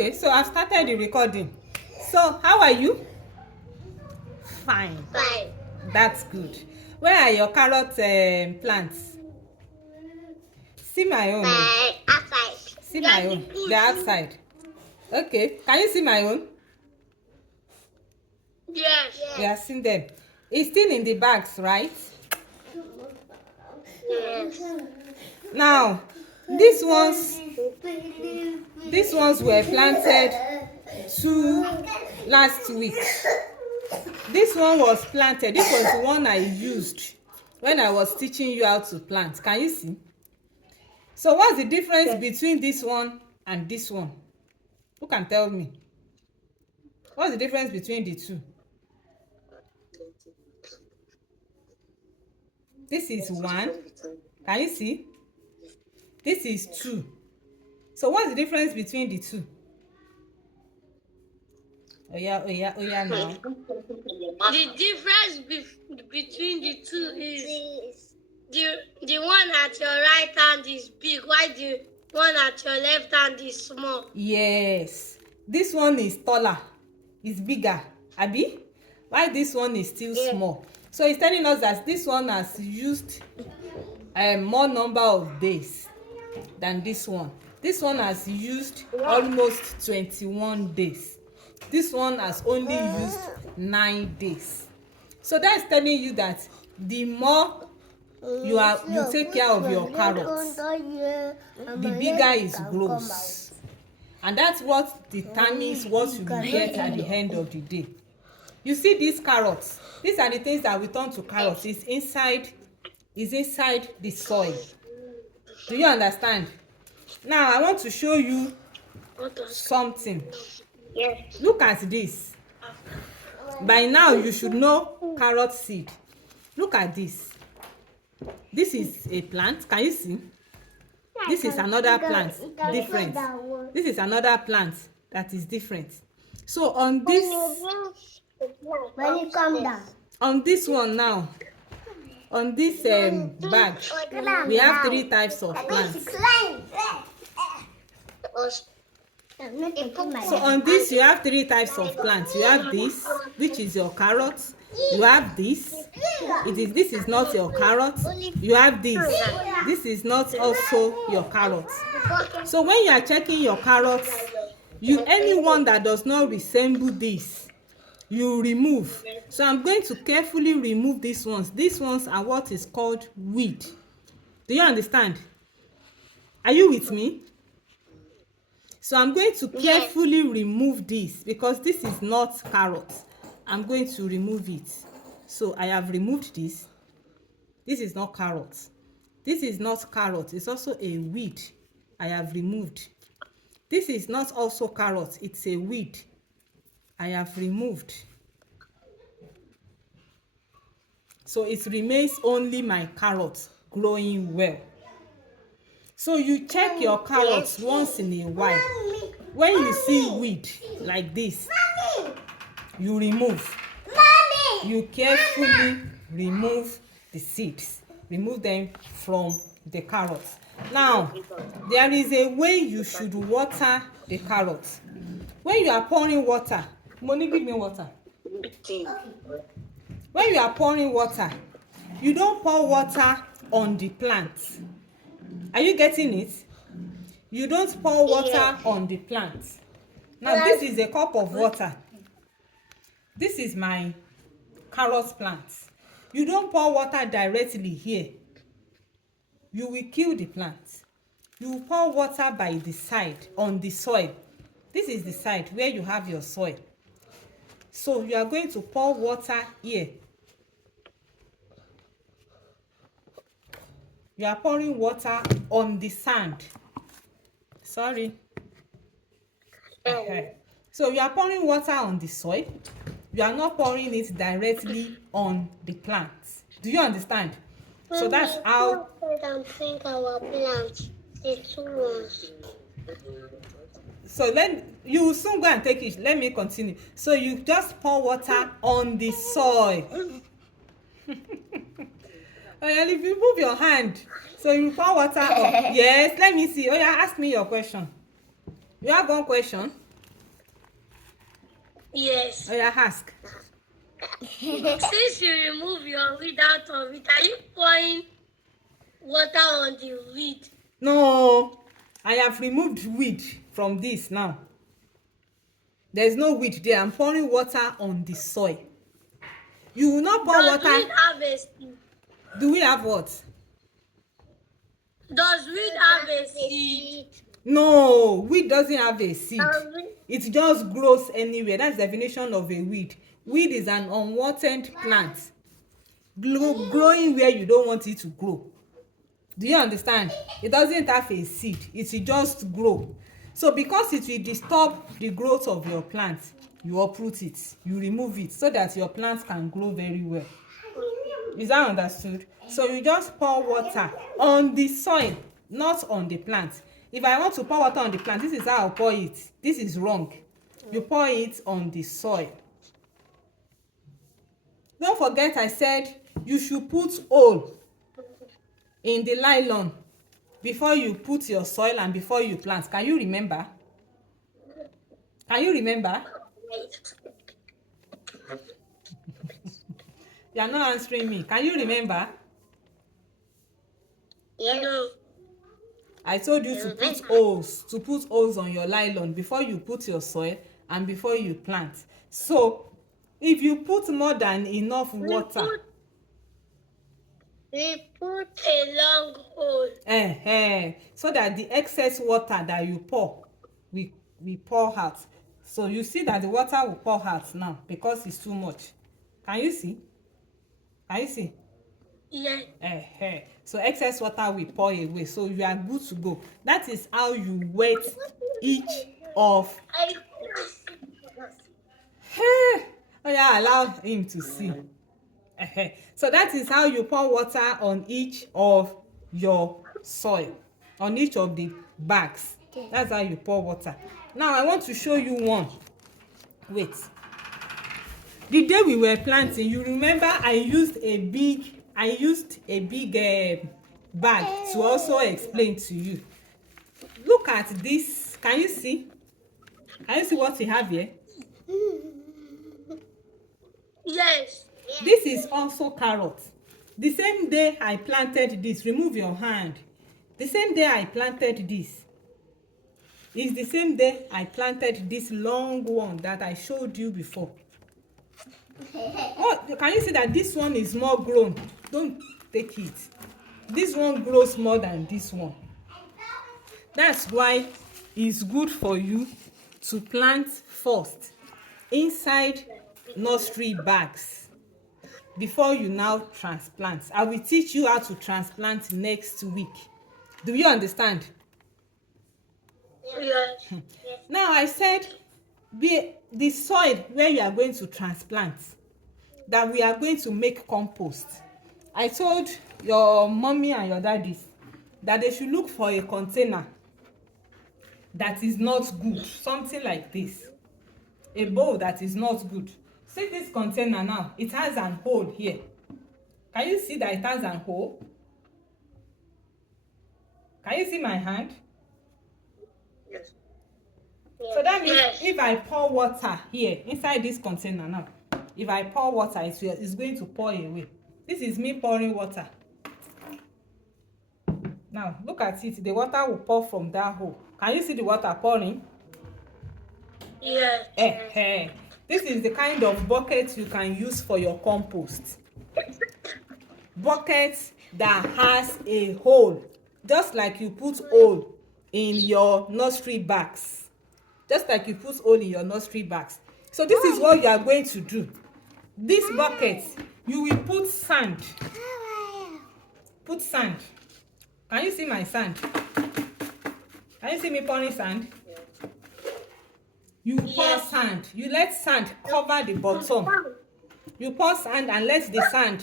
Okay, so I've started the recording. So, how are you? Fine. Fine. That's good. Where are your carrot plants? See my own. Outside. See my own. They're outside. Okay. Can you see my own? Yes. You are seeing them. It's still in the bags, right? Yes. Now, these ones were planted last week. This one was planted. This was the one I used when I was teaching you how to plant. Can you see? So what's the difference between this one and this one? Who can tell me? What's the difference between the two? This is 1. Can you see? This is 2. So what's the difference between the two? Oh yeah now. The difference between the two is the one at your right hand is big, while the one at your left hand is small. Yes. This one is taller. It's bigger. Abi? While this one is still small. So it's telling us that this one has used more number of days than this one. This one has used almost 21 days. This one has only used 9 days. So that's telling you that the more you take care of your carrots, the bigger it grows. And that's what determines what you will get at the end of the day. You see these carrots, these are the things that we turn to carrots. It's inside the soil. Do you understand? Now I want to show you something. Yes. Look at this. By now you should know carrot seed. Look at this. This is a plant. Can you see? This is another plant, different. This is another plant that is different. So on this, When you come down. on this one now, on this bag, we have 3 types of plants. So on this you have 3 types of plants. You have this, which is your carrot. You have this. This is not your carrot. You have this. This is not also your carrot. So when you are checking your carrots, anyone that does not resemble this, you remove. So I'm going to carefully remove these ones. These ones are what is called weed. Do you understand? Are you with me? So I'm going to carefully remove this because this is not carrot. I'm going to remove it. So I have removed this. This is not carrot. This is not carrot. It's also a weed. I have removed. This is not also carrot. It's a weed. I have removed. So it remains only my carrot growing well. So you check your carrots once in a while. When you see weed like this, you remove. You carefully remove the seeds. Remove them from the carrots. Now, there is a way you should water the carrots. When you are pouring water, Moni, give me water. When you are pouring water, you don't pour water on the plant. Are you getting it? You don't pour water on the plant. Now, this is a cup of water. This is my carrot plant. You don't pour water directly here. You will kill the plant. You pour water by the side on the soil. This is the side where you have your soil. So you are going to pour water here. You are pouring water on the sand. Sorry. So you are pouring water on the soil. You are not pouring it directly on the plant. Do you understand? So that's how. Think our plants. The 2 ones. So you will soon go and take it. Let me continue. So you just pour water on the soil. And if you move your hand, so you pour water on. Yes, let me see. Oh yeah, ask me your question. You have one question? Yes. Oh, yeah, ask. Since you remove your weed out of it, are you pouring water on the weed? No, I have removed weed from this now. There's no weed there. I'm pouring water on the soil. You will not pour Does water. weed have a seed? Do we have what? Does weed have a seed? No, weed doesn't have a seed. It just grows anywhere. That's the definition of a weed. Weed is an unwanted plant growing where you don't want it to grow. Do you understand? It doesn't have a seed. It will just grow. So because it will disturb the growth of your plant, you uproot it, you remove it so that your plant can grow very well. Is that understood? So you just pour water on the soil, not on the plant. If I want to pour water on the plant, this is how I'll pour it. This is wrong. You pour it on the soil. Don't forget I said you should put hole in the nylon before you put your soil and before you plant. Can you remember? Can you remember? You are not answering me. Can you remember? No. I told you to put holes on your nylon before you put your soil and before you plant. So if you put more than enough water, We put a long hole. So that the excess water that you pour, we pour out. So you see that the water will pour out now because it's too much. Can you see? Can you see? Yes. So excess water will pour away. So you are good to go. That is how you wet each of. Oh yeah, allow him to see. So that is how you pour water on each of your soil, on each of the bags. That's how you pour water. Now I want to show you one. Wait. The day we were planting, you remember I used a big bag to also explain to you. Look at this. Can you see? Can you see what we have here? Yes. This is also carrot. The same day I planted this, remove your hand. The same day I planted this is the same day I planted this long one that I showed you before. Oh, can you see that this one is more grown? Don't take it. This one grows more than this one. That's why it's good for you to plant first inside nursery bags before you now transplant. I will teach you how to transplant next week. Do you understand? Yes. Now I said the soil where you are going to transplant, that we are going to make compost. I told your mommy and your daddies that they should look for a container that is not good, something like this, a bowl that is not good. See this container now, it has an hole here. Can you see that it has an hole? Can you see my hand? Yes. So that means if I pour water here inside this container now, if I pour water, it's going to pour away. This is me pouring water. Now look at it, the water will pour from that hole. Can you see the water pouring? Yes. This is the kind of bucket you can use for your compost. Bucket that has a hole, just like you put hole in your nursery bags. Just like you put hole in your nursery bags. So this is what you are going to do. This bucket, you will put sand. Put sand. Can you see my sand? Can you see me pouring sand? You pour sand. You let sand cover the bottom. You pour sand and let the sand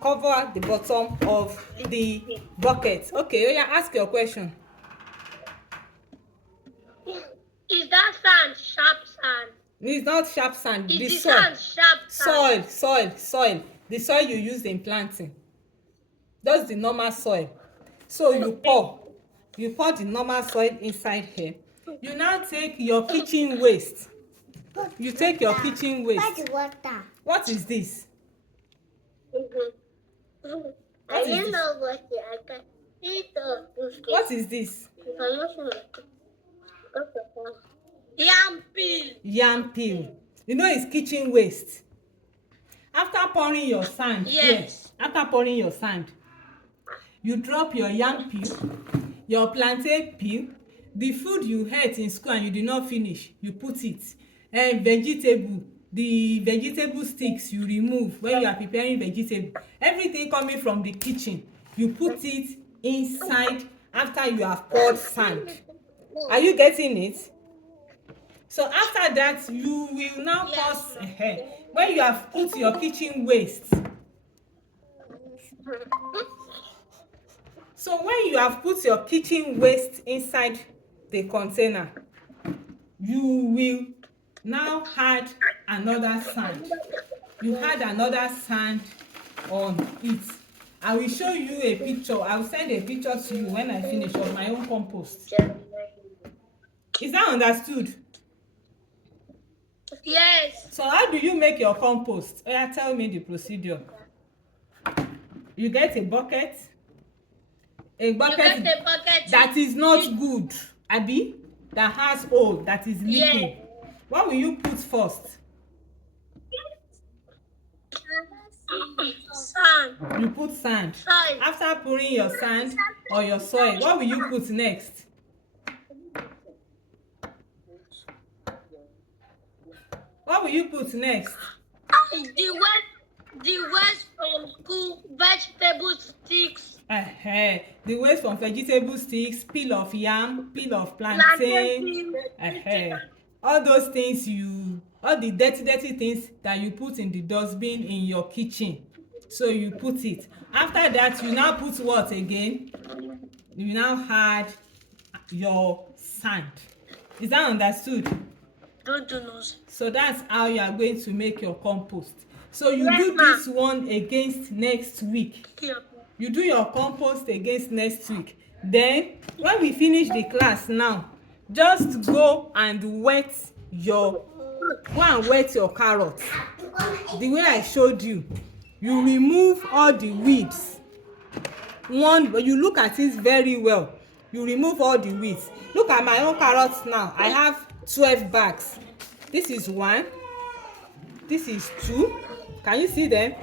cover the bottom of the bucket. Okay, yeah, ask your question. Is that sand sharp sand? It's not sharp sand. Is The the soil. sand sharp sand? Soil. The soil you use in planting. That's the normal soil. So you pour the normal soil inside here. You now take your kitchen waste. you take your kitchen waste. Where's water? What is this? I didn't know what I can eat of this. What is this? Yam peel. Yam peel. You know it's kitchen waste. After pouring your sand, Yes. after pouring your sand, you drop your yam peel, your plantain peel, the food you ate in school and you did not finish, you put it. Vegetable, the vegetable sticks you remove when you are preparing vegetable. Everything coming from the kitchen, you put it inside after you have poured sand. Are you getting it? So after that, you will now pause when you have put your kitchen waste. So when you have put your kitchen waste inside the container, you will now add another sand. You add another sand on it. I will show you a picture. I will send a picture to you when I finish of my own compost. Is that understood? Yes. So how do you make your compost? Tell me the procedure. You get a bucket. A bucket that is not good, Abi, that has hole, that is leaking. Yeah. What will you put first? Sand. You put sand. Soil. After pouring your sand or your soil, what will you put next? What will you put next? The waste from school, vegetable sticks. The waste from vegetable sticks, peel of yam, peel of plantain. All those things all the dirty things that you put in the dustbin in your kitchen. So you put it. After that, you now put what again? You now add your sand. Is that understood? Don't do nonsense. So that's how you are going to make your compost. So you Yes, do ma'am. this one against next week. You do your compost against next week. Then when we finish the class now, just go and wet your carrots. The way I showed you. You remove all the weeds. You look at it very well. You remove all the weeds. Look at my own carrots now. I have 12 bags. This is 1. This is 2. Can you see them?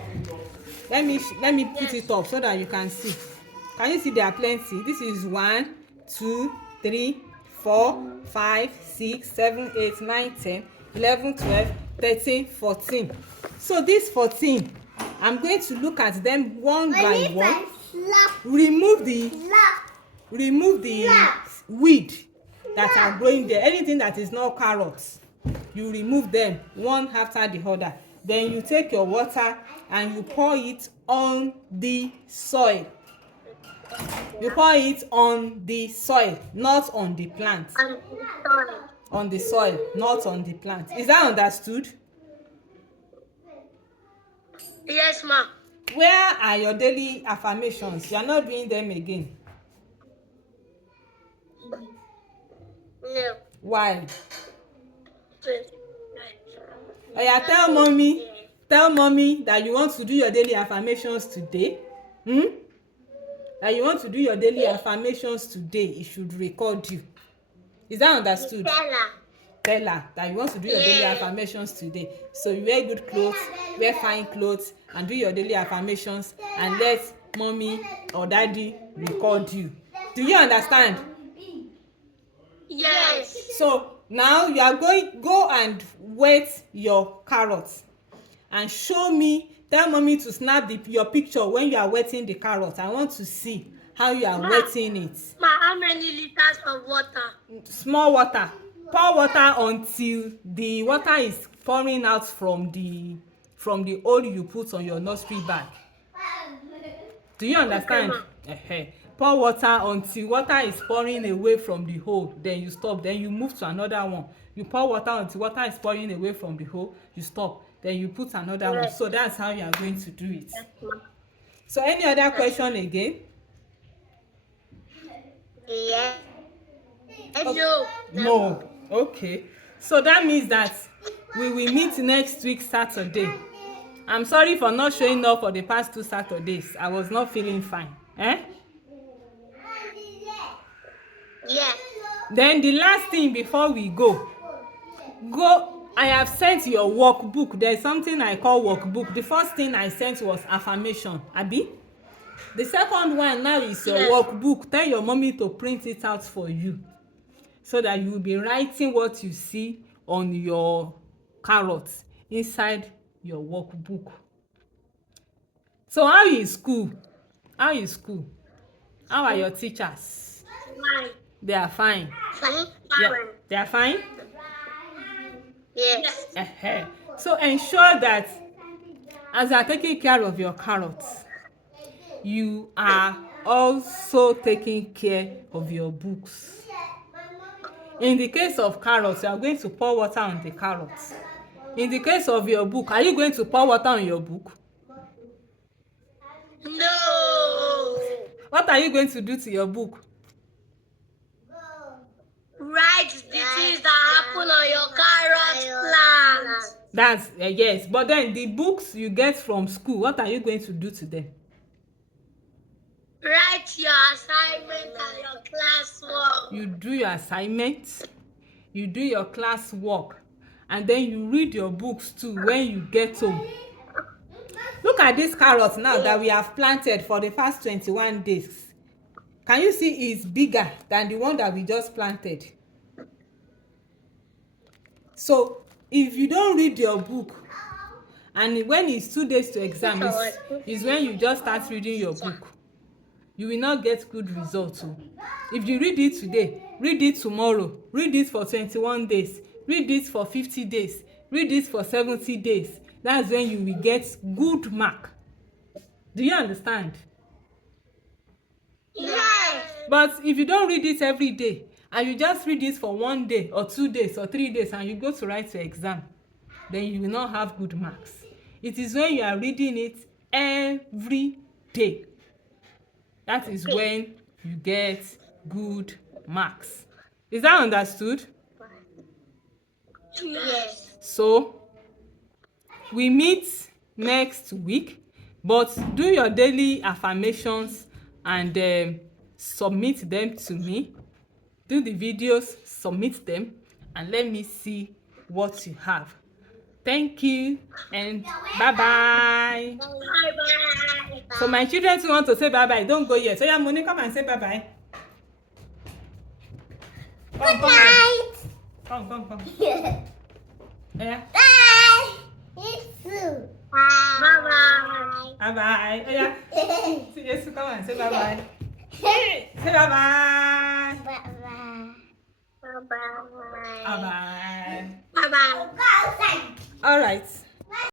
Let me put it up so that you can see. Can you see there are plenty? This is 1, 2, 3, 4, 5, 6, 7, 8, 9, 10, 11, 12, 13, 14. So this 14, I'm going to look at them one by one. Remove the weed that are growing there. Anything that is not carrots, you remove them one after the other. Then you take your water and you pour it on the soil. You pour it on the soil, not on the plant. On the soil, not on the plant. Is that understood? Yes, ma'am. Where are your daily affirmations? You are not doing them again. No. Why? Tell mommy that you want to do your daily affirmations today. That you want to do your daily affirmations today. It should record you. Is that understood? Tell her that you want to do your daily affirmations today. So you wear good clothes, wear fine clothes, and do your daily affirmations, and let mommy or daddy record you. Do you understand? Yes. So now you are go and wet your carrots and show me. Tell mommy to snap your picture when you are wetting the carrot. I want to see how you are wetting it. Ma, how many liters of water? Small water. Pour water until the water is pouring out from the hole you put on your nursery bag. Do you understand? Pour water until water is pouring away from the hole. Then you stop. Then you move to another one. You pour water until water is pouring away from the hole. You stop. Then you put another one. So that's how you are going to do it. So any other question again? Yeah. No. Okay. So that means that we will meet next week Saturday. I'm sorry for not showing up for the past 2 Saturdays. I was not feeling fine. Eh? Yes. Then the last thing before we go, I have sent your workbook. There is something I call workbook. The first thing I sent was affirmation, abi. The second one now is your workbook. Tell your mommy to print it out for you, so that you will be writing what you see on your carrots inside your workbook. So how is school? How is school? How are your teachers? Fine. They are fine. Fine. Yeah, they are fine. Yes. So ensure that as you are taking care of your carrots, you are also taking care of your books. In the case of carrots, you are going to pour water on the carrots. In the case of your book, are you going to pour water on your book? No. What are you going to do to your book? Write the things that happen on your carrot plant. That's yes, but then the books you get from school, what are you going to do to them? Write your assignment and your classwork. You do your assignments, you do your classwork, and then you read your books too when you get home. Look at this carrot now that we have planted for the past 21 days. Can you see it's bigger than the one that we just planted? So if you don't read your book, and when it's 2 days to exam, is when you just start reading your book, you will not get good results. If you read it today, read it tomorrow, read it for 21 days, read it for 50 days, read it for 70 days. That's when you will get good mark. Do you understand? Yes. But if you don't read it every day, and you just read it for 1 day or 2 days or 3 days, and you go to write your exam, then you will not have good marks. It is when you are reading it every day, that is when you get good marks. Is that understood? Yes. So we meet next week, but do your daily affirmations and submit them to me. Do the videos, submit them, and let me see what you have. Thank you and bye-bye. Bye-bye. So my children too want to say bye-bye. Don't go yet. So yeah, Moni, come and say bye-bye. Good night. Come. Yeah. Bye. Bye-bye. Bye-bye. Yeah. See you. Come and say bye-bye. Say bye-bye. Bye-bye. Bye-bye. Bye-bye. All right.